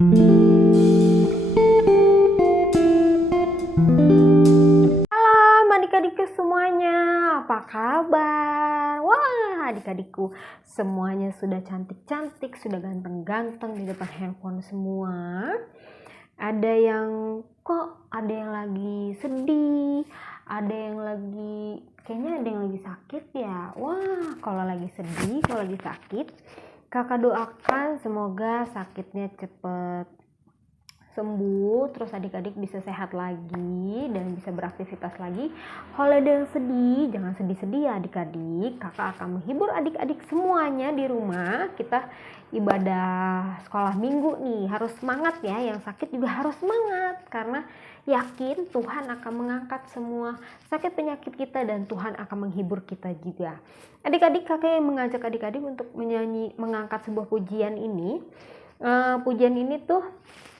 Halo adik-adikku semuanya, apa kabar? Wah, adik-adikku semuanya sudah cantik-cantik, sudah ganteng-ganteng di depan handphone semua. Ada yang lagi sedih, ada yang kayaknya ada yang lagi sakit ya. Wah, kalau lagi sedih, kalau lagi sakit, kakak doakan semoga sakitnya cepet sembuh, terus adik-adik bisa sehat lagi dan bisa beraktivitas lagi. Kalau ada yang sedih, jangan sedih-sedih ya adik-adik. Kakak akan menghibur adik-adik semuanya di rumah. Kita ibadah sekolah minggu nih, harus semangat ya. Yang sakit juga harus semangat, karena yakin Tuhan akan mengangkat semua sakit penyakit kita dan Tuhan akan menghibur kita juga. Adik-adik, kakak yang mengajak adik-adik untuk mengangkat sebuah pujian ini. Pujian ini tuh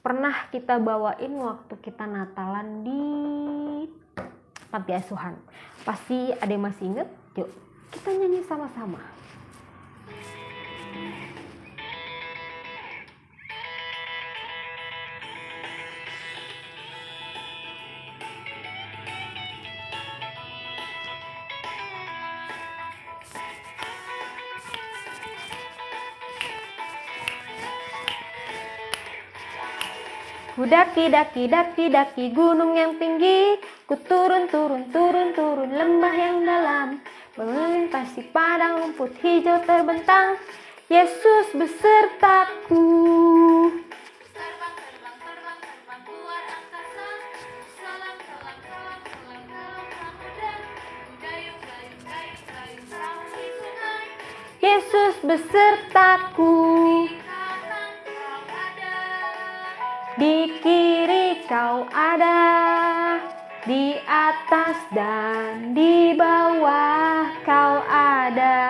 pernah kita bawain waktu kita Natalan di panti asuhan. Pasti ada yang masih inget? Yuk kita nyanyi sama-sama. Ku daki gunung yang tinggi, ku turun lembah yang dalam, melintasi padang rumput hijau terbentang, Yesus besertaku. Terbang keluar angkasa, selam samudra, dayung perahu di sungai, Yesus besertaku. Di kiri kau ada, di atas dan di bawah kau ada.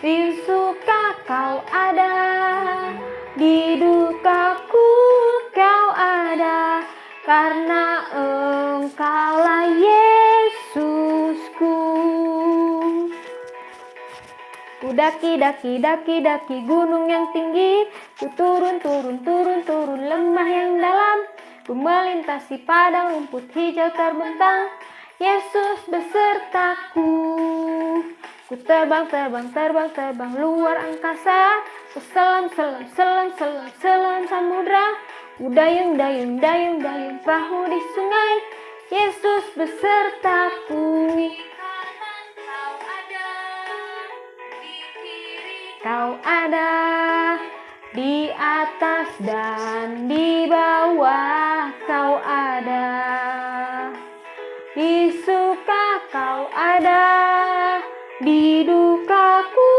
Di suka kau ada, di dukaku kau ada, karena Engkaulah Yesusku. Ku daki gunung yang tinggi, ku turun lembah yang dalam, ku melintasi padang rumput hijau terbentang, Yesus besertaku. Ku terbang luar angkasa, ku selam samudra, ku dayung perahu di sungai, Yesus besertaku. Kau ada di atas dan di bawah kau ada, di suka kau ada, di dukaku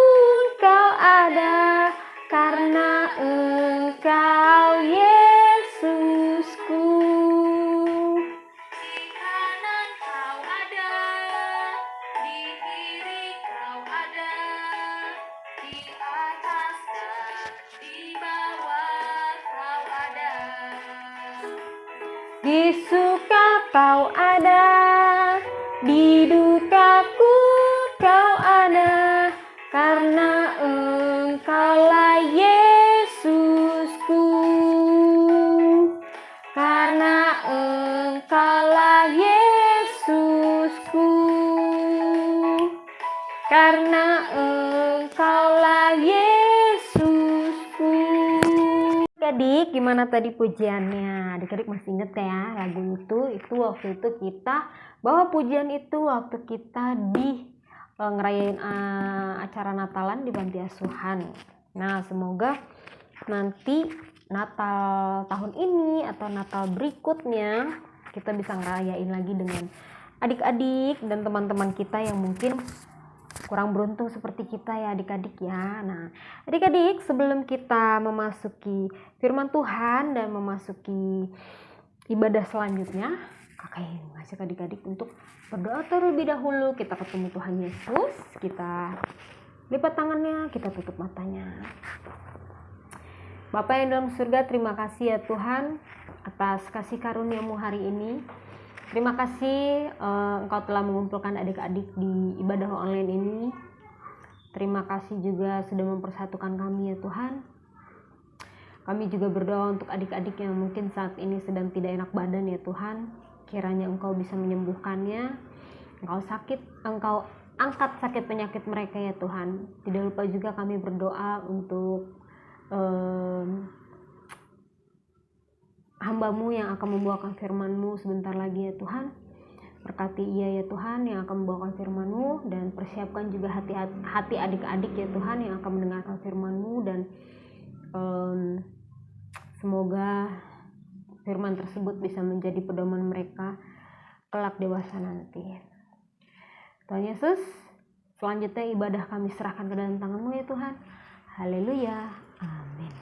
kau ada, karena Engkau Yesusku. Di kanan kau ada, di kiri kau ada, di atas dan di bawah kau ada. Di suka kau ada, di dukaku kau ada, karena Engkaulah Yesusku. Karena Engkaulah Yesusku. Karena Engkaulah Yesusku. Adik, gimana tadi pujiannya? Adik-adik masih inget ya lagu itu waktu itu kita bawa pujian itu waktu kita di ngerayain acara Natalan di panti asuhan. Nah, semoga nanti Natal tahun ini atau Natal berikutnya kita bisa ngerayain lagi dengan adik-adik dan teman-teman kita yang mungkin kurang beruntung seperti kita ya adik-adik ya. Nah, adik-adik, sebelum kita memasuki firman Tuhan dan memasuki ibadah selanjutnya, kakak ingin mengajak adik-adik untuk berdoa terlebih dahulu. Kita ketemu Tuhan Yesus, kita lipat tangannya, kita tutup matanya. Bapa yang dalam surga, terima kasih ya Tuhan atas kasih karunia-Mu hari ini. Terima kasih Engkau telah mengumpulkan adik-adik di ibadah online ini. Terima kasih juga sudah mempersatukan kami ya Tuhan. Kami juga berdoa untuk adik-adik yang mungkin saat ini sedang tidak enak badan ya Tuhan. Kiranya Engkau bisa menyembuhkannya. Engkau angkat sakit penyakit mereka ya Tuhan. Tidak lupa juga kami berdoa untuk hamba-Mu yang akan membawakan firman-Mu sebentar lagi ya Tuhan. Berkati ia ya Tuhan yang akan membawakan firman-Mu, dan persiapkan juga hati adik-adik ya Tuhan yang akan mendengarkan firman-Mu, dan semoga firman tersebut bisa menjadi pedoman mereka kelak dewasa nanti. Tuhan Yesus, selanjutnya ibadah kami serahkan ke dalam tangan-Mu ya Tuhan. Haleluya. Amin.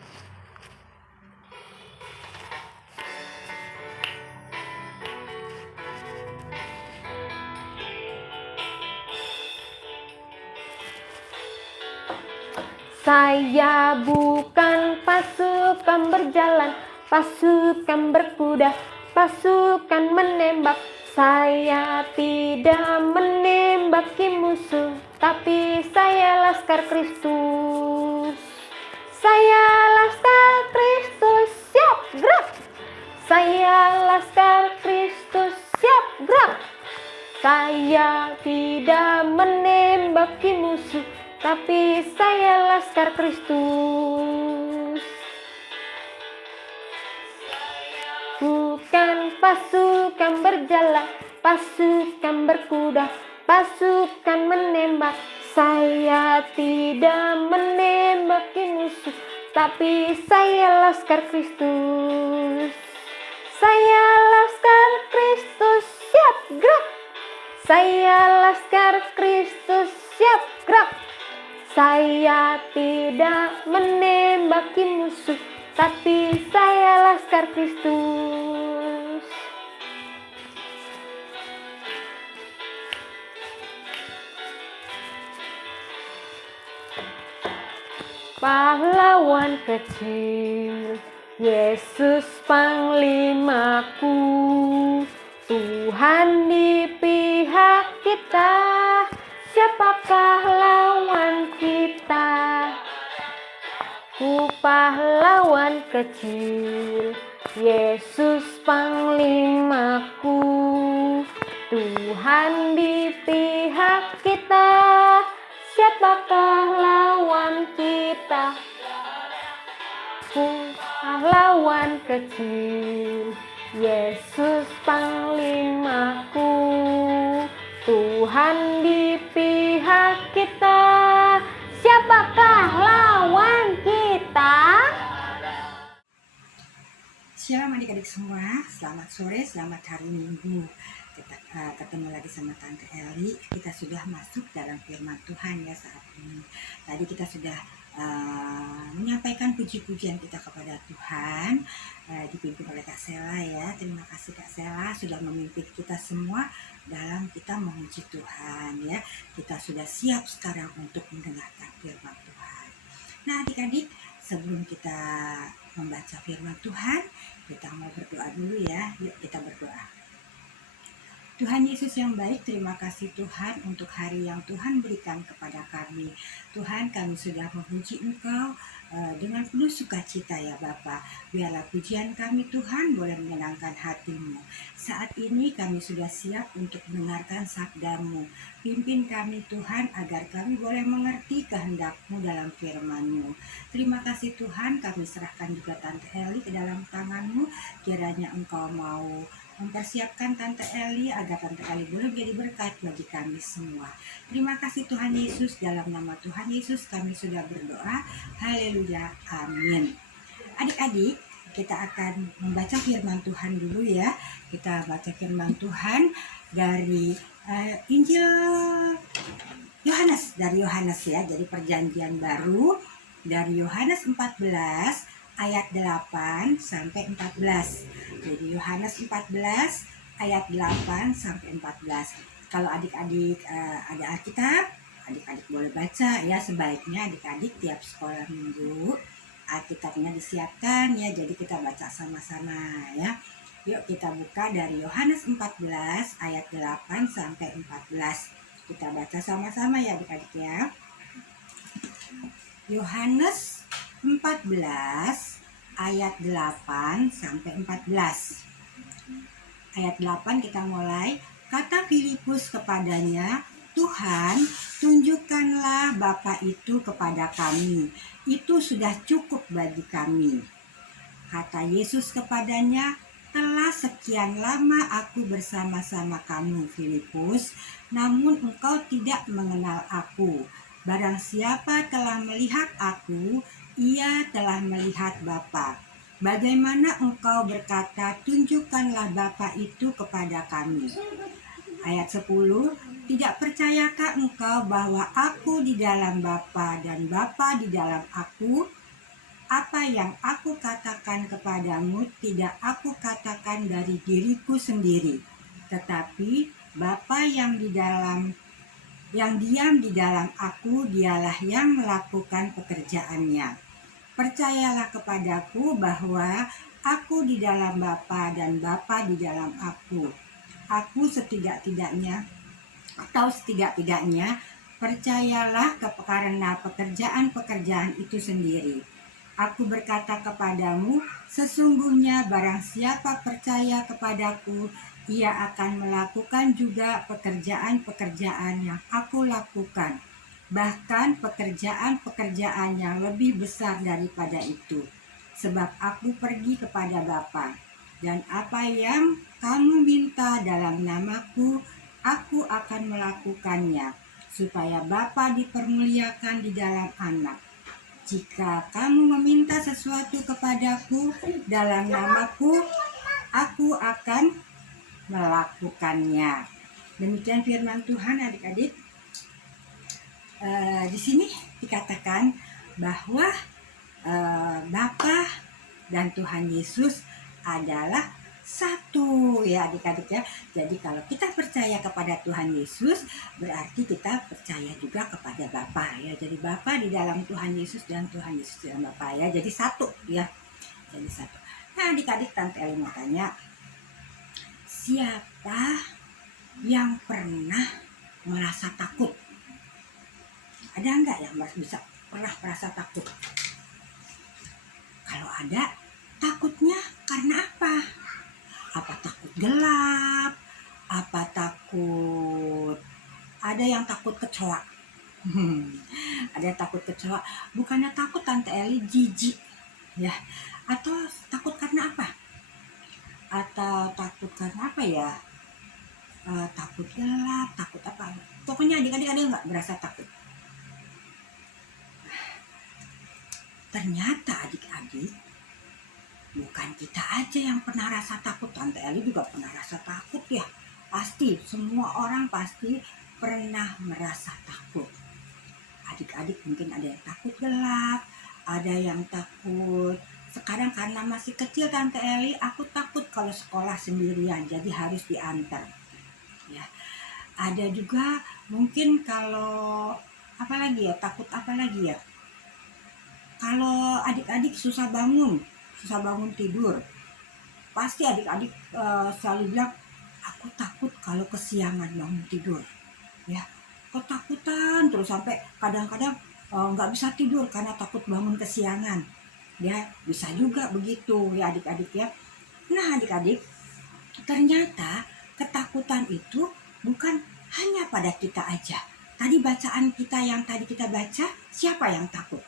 Saya bukan pasukan berjalan, pasukan berkuda, pasukan menembak. Saya tidak menembaki musuh, tapi saya laskar Kristus. Saya laskar Kristus, siap gerak. Saya laskar Kristus, siap gerak. Saya tidak menembaki musuh, tapi saya laskar Kristus. Bukan pasukan berjalan, pasukan berkuda, pasukan menembak. Saya tidak menembaki musuh, tapi saya laskar Kristus. Saya laskar Kristus, siap gerak. Saya laskar Kristus, siap gerak. Saya tidak menembaki musuh, tapi saya laskar Kristus. Pahlawan kecil, Yesus panglimaku, Tuhan di pihak kita, siapakah lawan kita? Ku pahlawan kecil, Yesus panglimaku, Tuhan di pihak kita, siapakah lawan kita? Ku pahlawan kecil, Yesus panglimaku, Tuhan di pihak kita, siapakah lawan kita? Shalom adik-adik semua, selamat sore, selamat hari Minggu. Kita ketemu lagi sama Tante Eli. Kita sudah masuk dalam firman Tuhan ya saat ini. Tadi kita sudah menyampaikan puji-pujian kita kepada Tuhan, dipimpin oleh Kak Sela ya. Terima kasih Kak Sela sudah memimpin kita semua dalam kita memuji Tuhan ya. Kita sudah siap sekarang untuk mendengarkan firman Tuhan. Nah adik-adik, sebelum kita membaca firman Tuhan, kita mau berdoa dulu ya. Yuk kita berdoa. Tuhan Yesus yang baik, terima kasih Tuhan untuk hari yang Tuhan berikan kepada kami. Tuhan, kami sudah memuji Engkau dengan penuh sukacita ya Bapa. Biarlah pujian kami Tuhan boleh menyenangkan hati-Mu. Saat ini kami sudah siap untuk mendengarkan sabda-Mu. Pimpin kami Tuhan agar kami boleh mengerti kehendak-Mu dalam firman-Mu. Terima kasih Tuhan, kami serahkan juga Tante Eli ke dalam tangan-Mu. Kiranya Engkau mau mempersiapkan Tante Eli agar Tante Eli boleh menjadi berkat bagi kami semua. Terima kasih Tuhan Yesus, dalam nama Tuhan Yesus kami sudah berdoa. Haleluya, amin. Adik-adik, kita akan membaca firman Tuhan dulu ya. Kita baca firman Tuhan dari Injil Yohanes, dari Yohanes ya. Jadi perjanjian baru dari Yohanes 14 ayat 8 sampai 14. Jadi Yohanes 14 ayat 8 sampai 14. Kalau adik-adik ada Alkitab, adik-adik boleh baca ya. Sebaiknya adik-adik tiap sekolah minggu Alkitabnya disiapkan ya. Jadi kita baca sama-sama ya. Yuk kita buka dari Yohanes 14 ayat 8 sampai 14. Kita baca sama-sama ya adik-adik ya. Yohanes 14 ayat 8 sampai 14. Ayat 8 kita mulai. Kata Filipus kepadanya, Tuhan, tunjukkanlah Bapa itu kepada kami. Itu sudah cukup bagi kami. Kata Yesus kepadanya, telah sekian lama aku bersama-sama kamu, Filipus, namun engkau tidak mengenal aku. Barang siapa telah melihat aku, ia telah melihat Bapa. Bagaimana engkau berkata, tunjukkanlah Bapa itu kepada kami? Ayat 10, tidak percayakah engkau bahwa aku di dalam Bapa dan Bapa di dalam aku? Apa yang aku katakan kepadamu tidak aku katakan dari diriku sendiri, tetapi Bapa yang diam di dalam aku, dialah yang melakukan pekerjaannya. Percayalah kepadaku bahwa aku di dalam Bapa dan Bapa di dalam aku. Aku setidak-tidaknya percayalah karena pekerjaan-pekerjaan itu sendiri. Aku berkata kepadamu, sesungguhnya barang siapa percaya kepadaku, ia akan melakukan juga pekerjaan-pekerjaan yang aku lakukan. Bahkan pekerjaan-pekerjaan yang lebih besar daripada itu. Sebab aku pergi kepada Bapa, dan apa yang kamu minta dalam namaku, aku akan melakukannya, supaya Bapa dipermuliakan di dalam Anak. Jika kamu meminta sesuatu kepadaku dalam namaku, aku akan melakukannya. Demikian firman Tuhan, adik-adik. Di sini dikatakan bahwa Bapa dan Tuhan Yesus adalah satu, ya adik-adik ya. Jadi kalau kita percaya kepada Tuhan Yesus, berarti kita percaya juga kepada Bapa ya. Jadi Bapa di dalam Tuhan Yesus dan Tuhan Yesus di dalam Bapa ya. Jadi satu ya. Jadi satu. Nah adik-adik, Tante Eli mau tanya, siapa yang pernah merasa takut? Ada enggak yang pernah merasa takut? Kalau ada, takutnya karena apa? Apa takut gelap? Apa takut? Ada yang takut kecoa. Ada yang takut kecoa. Bukannya takut, Tante Eli, jijik ya. Atau takut karena apa? Atau takut karena apa ya? Takut gelap, takut apa? Pokoknya adik-adik ada nggak berasa takut? Ternyata adik-adik, bukan kita aja yang pernah rasa takut. Tante Eli juga pernah rasa takut ya. Pasti, semua orang pasti pernah merasa takut. Adik-adik mungkin ada yang takut gelap, ada yang takut. Sekarang karena masih kecil Tante Eli, aku takut kalau sekolah sendirian, jadi harus diantar. Ya. Ada juga mungkin kalau takut apa lagi ya? Kalau adik-adik susah bangun tidur, pasti adik-adik selalu bilang, aku takut kalau kesiangan bangun tidur, ya, ketakutan terus sampai kadang-kadang nggak bisa tidur karena takut bangun kesiangan, ya, bisa juga begitu ya adik-adik ya. Nah adik-adik, ternyata ketakutan itu bukan hanya pada kita aja. Tadi bacaan kita yang tadi kita baca, siapa yang takut?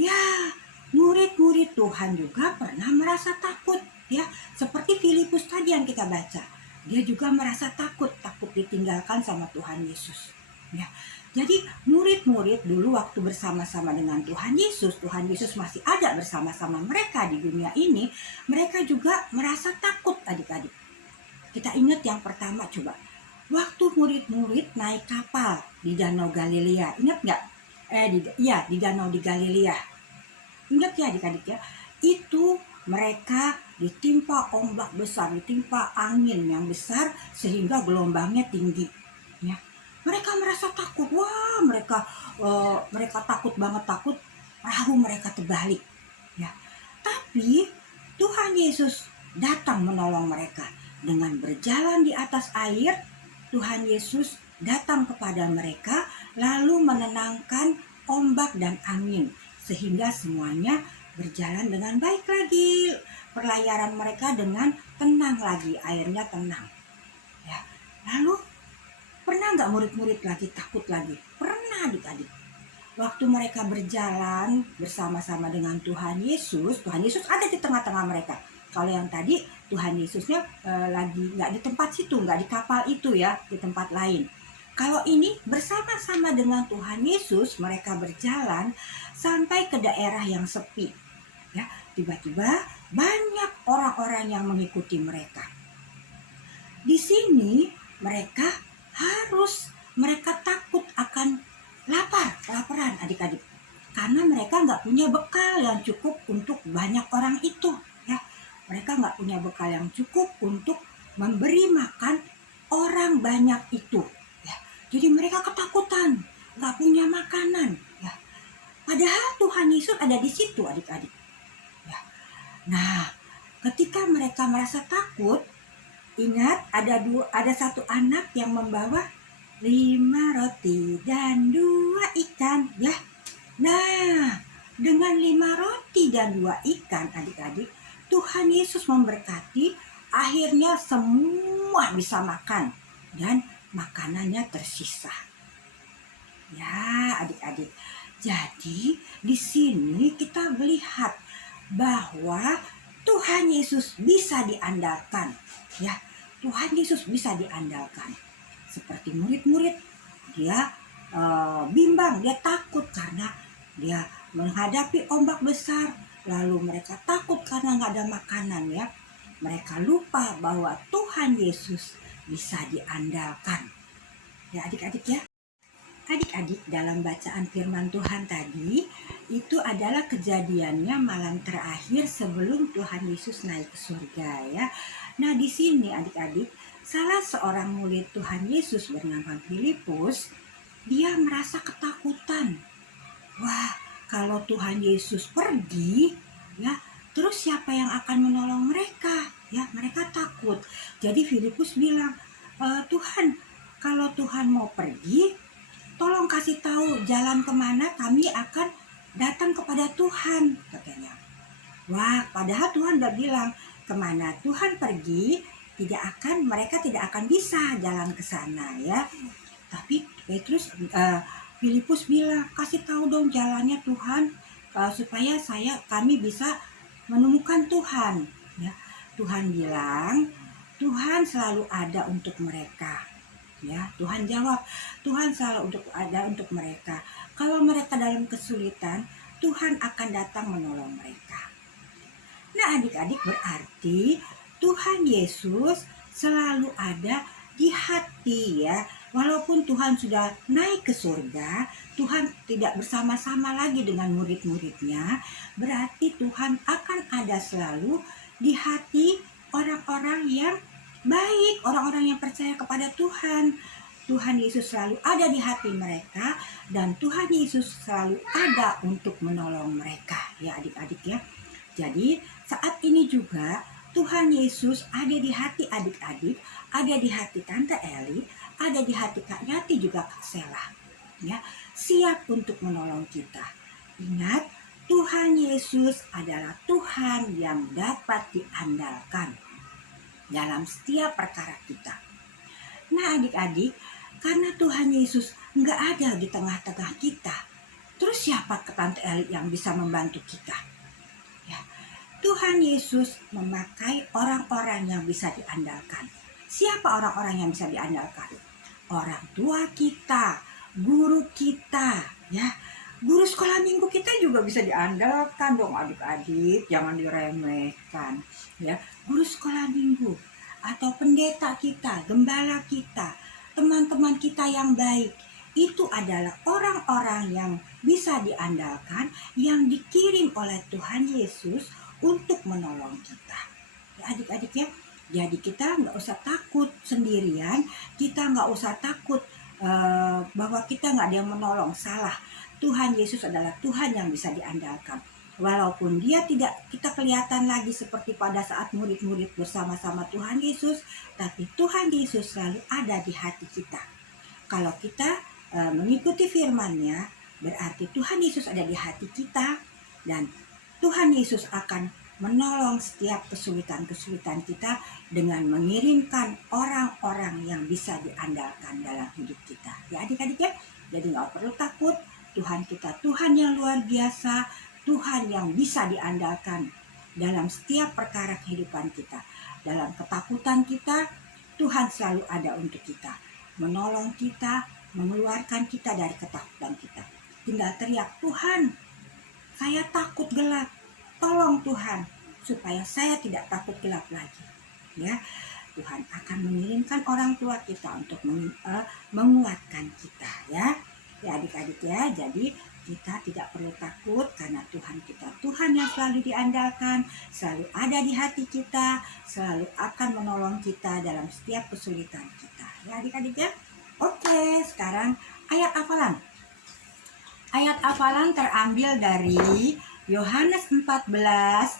Ya, murid-murid Tuhan juga pernah merasa takut ya. Seperti Filipus tadi yang kita baca. Dia juga merasa takut ditinggalkan sama Tuhan Yesus. Ya. Jadi murid-murid dulu waktu bersama-sama dengan Tuhan Yesus masih ada bersama-sama mereka di dunia ini, mereka juga merasa takut adik-adik. Kita ingat yang pertama coba. Waktu murid-murid naik kapal di Danau Galilea, ingat nggak? Di danau di Galilea. Ingat ya adik-adik ya, itu mereka ditimpa ombak besar, ditimpa angin yang besar sehingga gelombangnya tinggi. Ya. Mereka merasa takut, mereka takut banget, perahu mereka terbalik. Ya. Tapi Tuhan Yesus datang menolong mereka dengan berjalan di atas air. Tuhan Yesus datang kepada mereka lalu menenangkan ombak dan angin sehingga semuanya berjalan dengan baik lagi. Pelayaran mereka dengan tenang lagi, airnya tenang. Ya. Lalu pernah nggak murid-murid lagi takut lagi? Pernah adik-adik. Waktu mereka berjalan bersama-sama dengan Tuhan Yesus ada di tengah-tengah mereka. Kalau yang tadi Tuhan Yesusnya lagi nggak di tempat situ, nggak di kapal itu ya, di tempat lain. Kalau ini bersama-sama dengan Tuhan Yesus, mereka berjalan sampai ke daerah yang sepi. Ya, tiba-tiba banyak orang-orang yang mengikuti mereka. Di sini mereka takut akan kelaparan adik-adik. Karena mereka nggak punya bekal yang cukup untuk banyak orang itu. Ya, mereka nggak punya bekal yang cukup untuk memberi makan orang banyak itu. Ya, jadi mereka ketakutan, nggak punya makanan. Ya, padahal Tuhan Yesus ada di situ adik-adik. Ya. Nah, ketika mereka merasa takut, ingat ada satu anak yang membawa 5 roti dan 2 ikan ya. Nah, dengan 5 roti dan 2 ikan adik-adik, Tuhan Yesus memberkati, akhirnya semua bisa makan dan makanannya tersisa. Ya, adik-adik. Jadi, di sini kita melihat bahwa Tuhan Yesus bisa diandalkan. Ya, Tuhan Yesus bisa diandalkan. Seperti murid-murid, dia bimbang, dia takut karena dia menghadapi ombak besar. Lalu mereka takut karena nggak ada makanan ya. Mereka lupa bahwa Tuhan Yesus bisa diandalkan. Ya adik-adik ya. Adik-adik, dalam bacaan firman Tuhan tadi, itu adalah kejadiannya malam terakhir sebelum Tuhan Yesus naik ke surga ya. Nah di sini adik-adik, salah seorang murid Tuhan Yesus bernama Filipus, dia merasa ketakutan. Wah, kalau Tuhan Yesus pergi, ya, terus siapa yang akan menolong mereka? Ya, mereka takut. Jadi Filipus bilang, Tuhan, kalau Tuhan mau pergi, tolong kasih tahu jalan kemana kami akan datang kepada Tuhan, katanya. Wah, padahal Tuhan udah bilang, kemana Tuhan pergi, mereka tidak akan bisa jalan ke sana ya. Tapi Filipus bilang, kasih tahu dong jalannya Tuhan, supaya kami bisa menemukan Tuhan. Ya, Tuhan bilang, Tuhan selalu ada untuk mereka. Ya, Tuhan jawab, Tuhan selalu ada untuk mereka. Kalau mereka dalam kesulitan, Tuhan akan datang menolong mereka. Nah, adik-adik, berarti Tuhan Yesus selalu ada di hati ya. Walaupun Tuhan sudah naik ke surga, Tuhan tidak bersama-sama lagi dengan murid-muridnya, berarti Tuhan akan ada selalu di hati orang-orang yang baik, orang-orang yang percaya kepada Tuhan. Tuhan Yesus selalu ada di hati mereka dan Tuhan Yesus selalu ada untuk menolong mereka ya adik-adik ya. Jadi saat ini juga Tuhan Yesus ada di hati adik-adik, ada di hati Tante Eli, ada di hati Kak Yati juga Kak Sela. Ya, siap untuk menolong kita. Ingat, Tuhan Yesus adalah Tuhan yang dapat diandalkan dalam setiap perkara kita. Nah adik-adik, karena Tuhan Yesus nggak ada di tengah-tengah kita, terus siapa ke Tante Eli yang bisa membantu kita? Ya, Tuhan Yesus memakai orang-orang yang bisa diandalkan. Siapa orang-orang yang bisa diandalkan? Orang tua kita, guru kita, ya. Guru sekolah minggu kita juga bisa diandalkan dong adik-adik, jangan diremehkan. Ya, guru sekolah minggu atau pendeta kita, gembala kita, teman-teman kita yang baik, itu adalah orang-orang yang bisa diandalkan, yang dikirim oleh Tuhan Yesus untuk menolong kita. Ya, adik-adik ya, jadi kita nggak usah takut sendirian, kita nggak usah takut bahwa kita nggak ada yang menolong, salah. Tuhan Yesus adalah Tuhan yang bisa diandalkan. Walaupun dia tidak kita kelihatan lagi seperti pada saat murid-murid bersama-sama Tuhan Yesus, tapi Tuhan Yesus selalu ada di hati kita. Kalau kita mengikuti firman-Nya, berarti Tuhan Yesus ada di hati kita dan Tuhan Yesus akan menolong setiap kesulitan-kesulitan kita dengan mengirimkan orang-orang yang bisa diandalkan dalam hidup kita. Ya adik-adik ya, jadi nggak perlu takut. Tuhan kita Tuhan yang luar biasa, Tuhan yang bisa diandalkan dalam setiap perkara kehidupan kita. Dalam ketakutan kita, Tuhan selalu ada untuk kita, menolong kita, mengeluarkan kita dari ketakutan kita. Tinggal teriak, Tuhan, saya takut gelap, tolong Tuhan, supaya saya tidak takut gelap lagi. Ya, Tuhan akan mengirimkan orang tua kita untuk menguatkan kita ya. Ya adik-adik ya, jadi kita tidak perlu takut karena Tuhan kita Tuhan yang selalu diandalkan, selalu ada di hati kita, selalu akan menolong kita dalam setiap kesulitan kita. Ya adik-adik ya. Oke, sekarang ayat hafalan. Ayat hafalan terambil dari Yohanes 14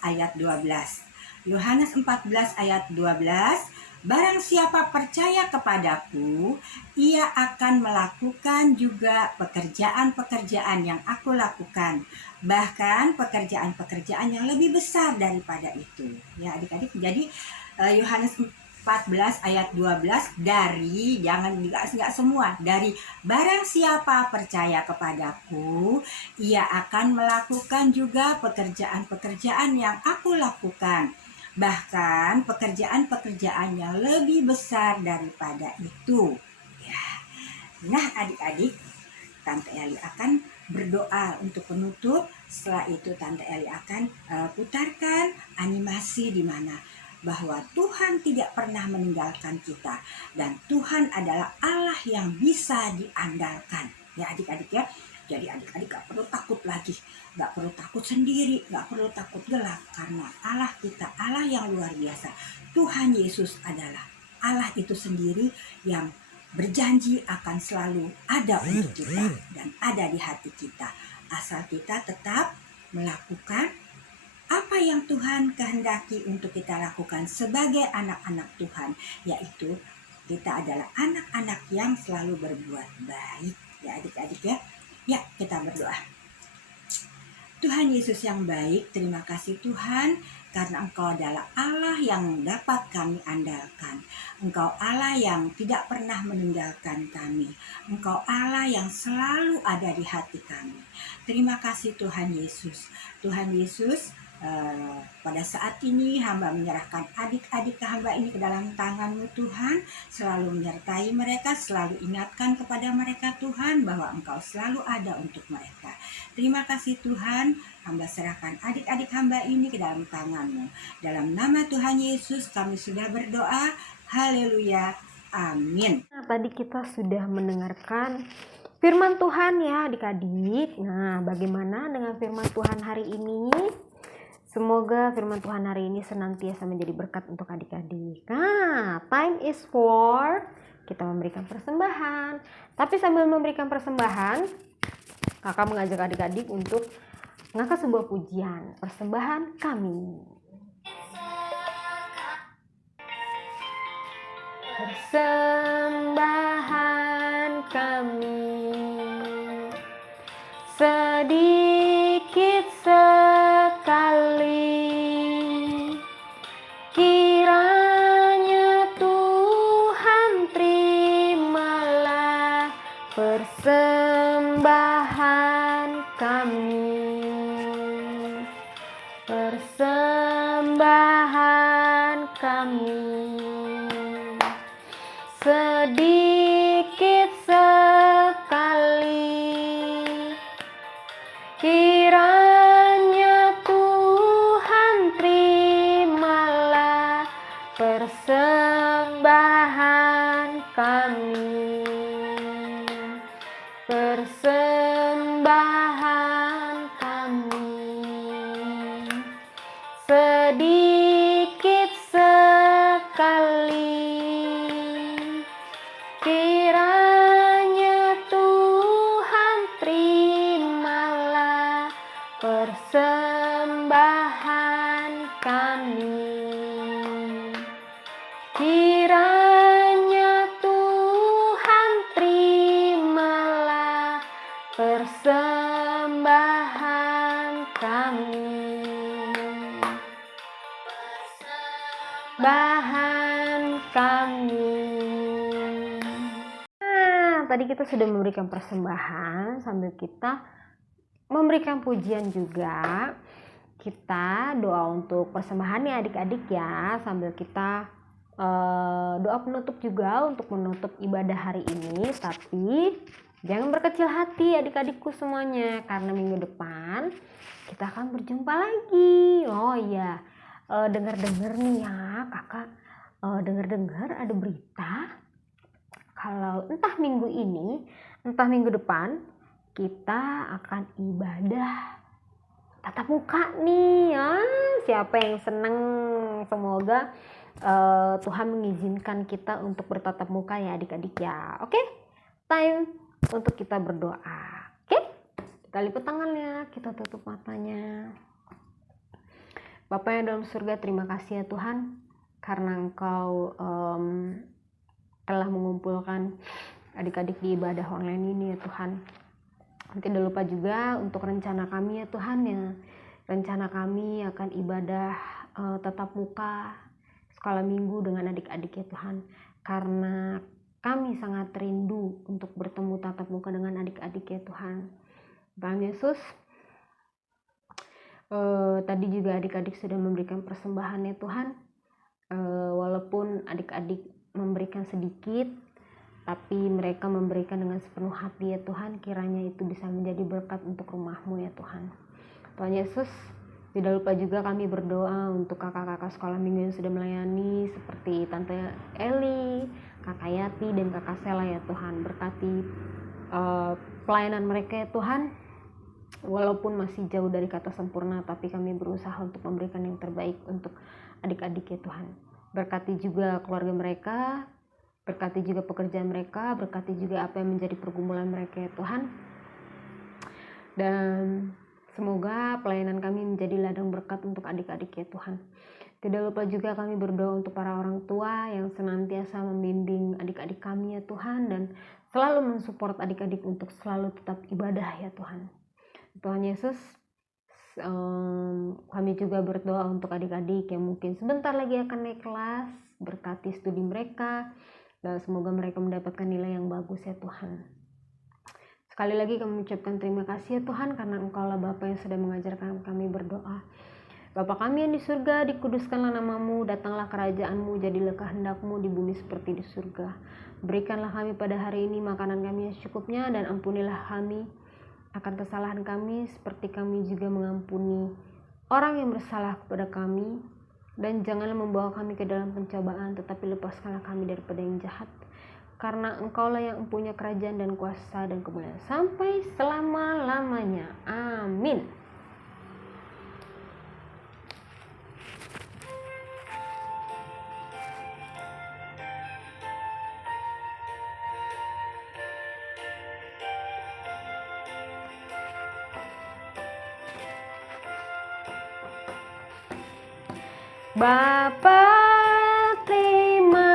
ayat 12. Yohanes 14 ayat 12. Barang siapa percaya kepadaku, ia akan melakukan juga pekerjaan-pekerjaan yang aku lakukan. Bahkan pekerjaan-pekerjaan yang lebih besar daripada itu. Ya adik-adik, jadi Yohanes 14 ayat 12 dari, jangan enggak semua, dari barang siapa percaya kepadaku, ia akan melakukan juga pekerjaan-pekerjaan yang aku lakukan. Bahkan pekerjaan-pekerjaan yang lebih besar daripada itu. Ya. Nah adik-adik, Tante Eli akan berdoa untuk penutup. Setelah itu Tante Eli akan putarkan animasi di mana bahwa Tuhan tidak pernah meninggalkan kita dan Tuhan adalah Allah yang bisa diandalkan. Ya adik-adik ya. Jadi adik-adik gak perlu takut lagi, gak perlu takut sendiri, gak perlu takut gelap, karena Allah kita Allah yang luar biasa. Tuhan Yesus adalah Allah itu sendiri yang berjanji akan selalu ada untuk kita dan ada di hati kita, asal kita tetap melakukan apa yang Tuhan kehendaki untuk kita lakukan sebagai anak-anak Tuhan, yaitu kita adalah anak-anak yang selalu berbuat baik. Ya adik-adik ya. Ya, kita berdoa. Tuhan Yesus yang baik, terima kasih Tuhan karena Engkau adalah Allah yang dapat kami andalkan. Engkau Allah yang tidak pernah meninggalkan kami. Engkau Allah yang selalu ada di hati kami. Terima kasih Tuhan Yesus. Tuhan Yesus, pada saat ini hamba menyerahkan adik-adik hamba ini ke dalam tangan-Mu Tuhan. Selalu menyertai mereka, selalu ingatkan kepada mereka Tuhan bahwa Engkau selalu ada untuk mereka. Terima kasih Tuhan, hamba serahkan adik-adik hamba ini ke dalam tangan-Mu. Dalam nama Tuhan Yesus kami sudah berdoa. Haleluya. Amin. Nah, tadi kita sudah mendengarkan firman Tuhan ya adik-adik. Nah, bagaimana dengan firman Tuhan hari ini? Semoga firman Tuhan hari ini senantiasa menjadi berkat untuk adik-adik. Nah, time is for kita memberikan persembahan. Tapi sambil memberikan persembahan, kakak mengajak adik-adik untuk mengangkat sebuah pujian. Persembahan kami. Persembahan kami sedikit sekali, kiranya Tuhan terimalah persembahan kami. Persembahan kami sedikit sekali, kiranya Tuhan terimalah persembahan kami. Persembahan kami sedikit sekali, kiranya Tuhan terimalah persembahan kami. Kiranya Tuhan terimalah persembahan kami. bahan kami. Nah, tadi kita sudah memberikan persembahan sambil kita memberikan pujian juga. Kita doa untuk persembahan ya adik-adik ya, sambil kita doa penutup juga untuk menutup ibadah hari ini. Tapi jangan berkecil hati adik-adikku semuanya, karena minggu depan kita akan berjumpa lagi. Oh iya, dengar-dengar nih ya kakak, dengar-dengar ada berita kalau entah minggu ini entah minggu depan kita akan ibadah tatap muka nih ya. Siapa yang senang? Semoga Tuhan mengizinkan kita untuk bertatap muka ya adik-adik ya. Oke, time untuk kita berdoa. Oke, kita lipat tangannya, kita tutup matanya. Bapa yang dalam surga, terima kasih ya Tuhan, karena Engkau telah mengumpulkan adik-adik di ibadah online ini ya Tuhan. Tidak lupa juga untuk rencana kami ya Tuhan ya. Rencana kami akan ibadah tatap muka skala minggu dengan adik-adik ya Tuhan. Karena kami sangat rindu untuk bertemu tatap muka dengan adik-adik ya Tuhan. Tuhan Yesus, tadi juga adik-adik sudah memberikan persembahan ya Tuhan. Walaupun adik-adik memberikan sedikit, tapi mereka memberikan dengan sepenuh hati ya Tuhan. Kiranya itu bisa menjadi berkat untuk rumah-Mu ya Tuhan. Tuhan Yesus, tidak lupa juga kami berdoa untuk kakak-kakak sekolah minggu yang sudah melayani, seperti Tante Eli, Kakak Yati, dan Kakak Sela ya Tuhan. Berkati pelayanan mereka ya Tuhan. Walaupun masih jauh dari kata sempurna, tapi kami berusaha untuk memberikan yang terbaik untuk adik-adik ya Tuhan. Berkati juga keluarga mereka, berkati juga pekerjaan mereka, berkati juga apa yang menjadi pergumulan mereka ya Tuhan. Dan semoga pelayanan kami menjadi ladang berkat untuk adik-adik ya Tuhan. Tidak lupa juga kami berdoa untuk para orang tua yang senantiasa membimbing adik-adik kami ya Tuhan, dan selalu mensupport adik-adik untuk selalu tetap ibadah ya Tuhan. Tuhan Yesus, kami juga berdoa untuk adik-adik yang mungkin sebentar lagi akan naik kelas. Berkati studi mereka, dan semoga mereka mendapatkan nilai yang bagus ya Tuhan. Sekali lagi kami mengucapkan terima kasih ya Tuhan, karena Engkaulah Bapa yang sudah mengajarkan kami berdoa. Bapa kami yang di surga, dikuduskanlah nama-Mu, datanglah kerajaan-Mu, jadilah kehendak-Mu di bumi seperti di surga. Berikanlah kami pada hari ini makanan kami yang secukupnya, dan ampunilah kami akan kesalahan kami seperti kami juga mengampuni orang yang bersalah kepada kami. Dan janganlah membawa kami ke dalam pencobaan, tetapi lepaskanlah kami daripada yang jahat. Karena Engkaulah yang mempunyai kerajaan dan kuasa dan kemuliaan sampai selama-lamanya. Amin. Bapa, terima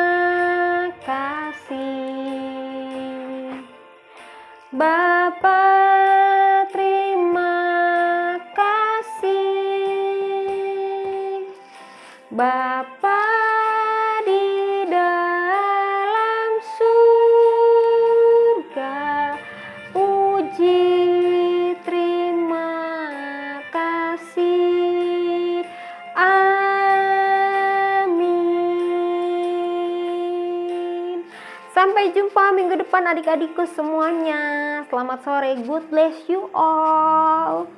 kasih. Bapa, terima kasih. Bapa di dalam surga, puji terima kasih. Sampai jumpa minggu depan adik-adikku semuanya. Selamat sore, God bless you all.